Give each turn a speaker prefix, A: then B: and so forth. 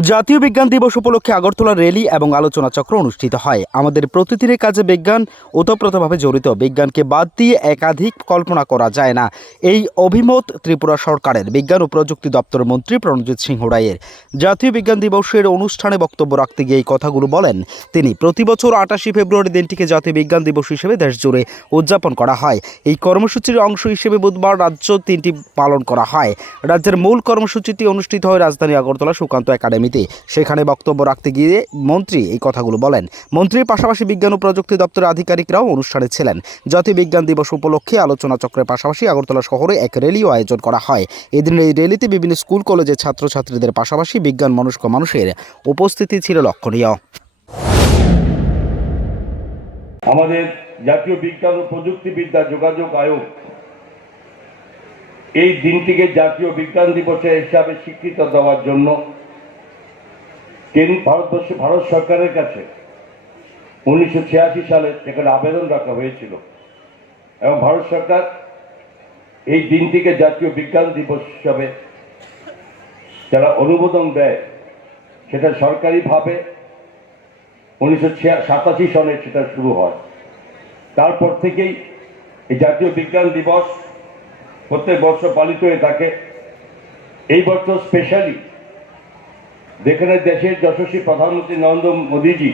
A: জাতীয় বিজ্ঞান দিবস উপলক্ষে আগরতলা র্যালি এবং আলোচনা চক্র অনুষ্ঠিত হয়। আমাদের প্রতিদিনের কাজে বিজ্ঞান ওতপ্রোতভাবে জড়িত। বিজ্ঞানকে বাদ দিয়ে একাধিক কল্পনা করা যায় না। এই অভিমত ত্রিপুরা সরকারের। বিজ্ঞান ও প্রযুক্তি দপ্তর মন্ত্রী প্রণজিৎ সিংহ রায়ের। জাতীয় বিজ্ঞান দিবসের অনুষ্ঠানে বক্তব্য রাখতে গিয়ে এই কথাগুলো বলেন। তিনি, প্রতি বছর আটাশি ফেব্রুয়ারি দিনটিকে জাতীয় বিজ্ঞান দিবস হিসেবে দেশজুড়ে উদযাপন করা হয়। এই কর্মসূচির অংশ হিসেবে বুধবার রাজ্য তিনটি পালন করা হয়। রাজ্যের মূল কর্মসূচিটি অনুষ্ঠিত হয় রাজধানী আগরতলা সুকান্ত একাডেমিতে সেখানে বক্তব্য রাখতে গিয়ে মন্ত্রী এই কথাগুলো বলেন। মন্ত্রীর পাশাপাশি বিজ্ঞান ও প্রযুক্তি দপ্তরের আধিকারিকরাও অনুষ্ঠানে ছিলেন। জাতীয় বিজ্ঞান দিবস উপলক্ষে আলোচনা চক্রের পাশাপাশি আগরতলা শহরে এক র্যালিও আয়োজন করা হয়। এদিন এই র্যালিতে বিভিন্ন স্কুল, কলেজের ছাত্রছাত্রীদের পাশাপাশি বিজ্ঞান মনস্ক মানুষের উপস্থিতি ছিল লক্ষণীয়।
B: আমাদের জাতীয় বিজ্ঞান ও প্রযুক্তিবিদ্যা যোগাযোগ আয়োগ এই দিনটিকে জাতীয় বিজ্ঞান দিবসের হিসাবে স্বীকৃত দেওয়ার জন্য কেন ভারতবর্ষে, ভারত সরকারের কাছে উনিশশো ছিয়াশি সালে সেখানে আবেদন রাখা হয়েছিল এবং ভারত সরকার এই দিনটিকে জাতীয় বিজ্ঞান দিবস হিসাবে যারা অনুমোদন দেয়, সেটা সরকারিভাবে উনিশশো সাতাশি সনে সেটা শুরু হয়। তারপর থেকেই এই জাতীয় বিজ্ঞান দিবস প্রত্যেক বছর পালিত হয়ে থাকে। এই বছর স্পেশালি যেখানে দেশের যশস্বী প্রধানমন্ত্রী নরেন্দ্র মোদীজি